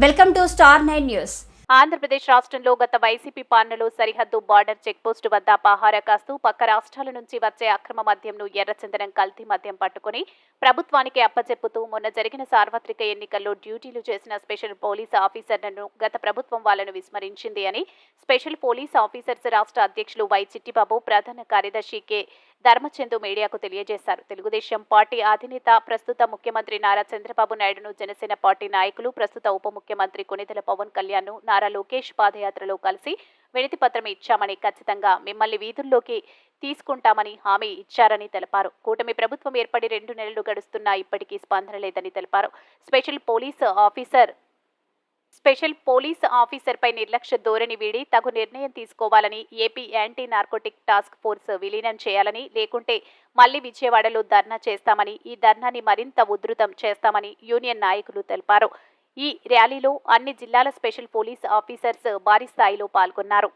Welcome to star 9 news. Andhra Pradesh రాష్ట్రంలో గత YCP పాలనలో సరిహద్దు బార్డర్ చెక్పోస్టు వద్ద పహారా కాస్తూ పక్క రాష్ట్రాల నుంచి వచ్చే అక్రమ మద్యంను ఎర్రచందనం కల్తీ మద్యం పట్టుకుని ప్రభుత్వానికి అప్పచెప్పుతూ మొన్న జరిగిన సార్వత్రిక ఎన్నికల్లో డ్యూటీలు చేసిన స్పెషల్ పోలీస్ ఆఫీసర్లను గత ప్రభుత్వం వాళ్లను విస్మరించింది అని స్పెషల్ పోలీస్ ఆఫీసర్స్ రాష్ట్ర అధ్యక్షులు వై చిట్టిబాబు, ప్రధాన కార్యదర్శి కె ధర్మచందు మీడియాకు తెలియజేశారు. తెలుగుదేశం పార్టీ అధినేత ప్రస్తుత ముఖ్యమంత్రి నారా చంద్రబాబు నాయుడును, జనసేన పార్టీ నాయకులు ప్రస్తుత ఉప ముఖ్యమంత్రి కొణిదెల పవన్ కళ్యాణ్ ను నారా లోకేష్ పాదయాత్రలో కలిసి వినతి పత్రం ఇచ్చామని, ఖచ్చితంగా మిమ్మల్ని వీధుల్లోకి తీసుకుంటామని హామీ ఇచ్చారని తెలిపారు. కూటమి ప్రభుత్వం ఏర్పడి 2 నెలలు గడుస్తున్నా ఇప్పటికీ స్పందన లేదని తెలిపారు. స్పెషల్ పోలీస్ ఆఫీసర్పై నిర్లక్ష్య ధోరణి వీడి తగు నిర్ణయం తీసుకోవాలని, AP anti narcotic task force విలీనం చేయాలని, లేకుంటే మళ్లీ విజయవాడలో ధర్నా చేస్తామని, ఈ ధర్నాని మరింత ఉధృతం చేస్తామని యూనియన్ నాయకులు తెలిపారు. ఈ ర్యాలీలో అన్ని జిల్లాల స్పెషల్ పోలీస్ ఆఫీసర్స్ భారీ స్థాయిలో పాల్గొన్నారు.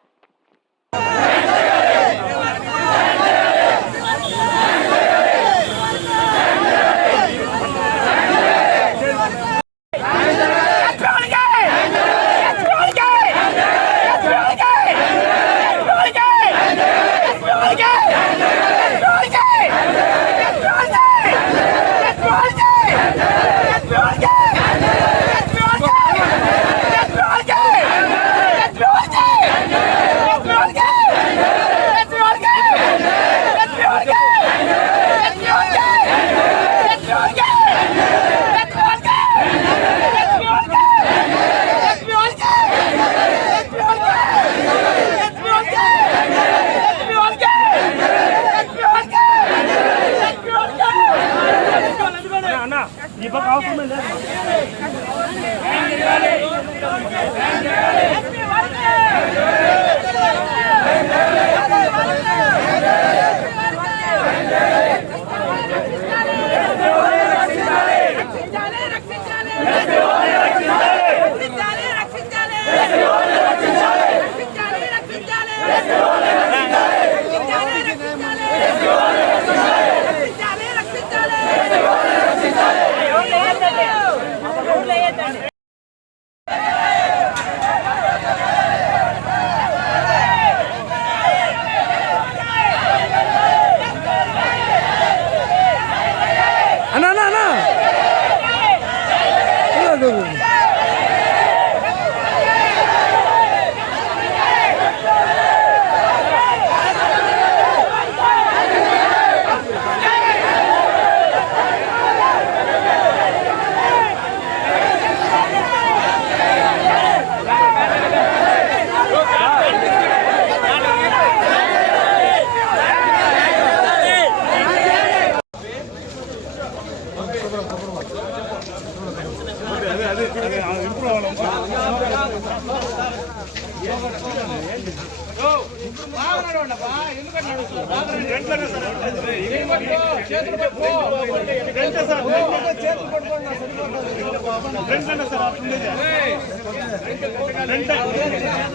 చేతులు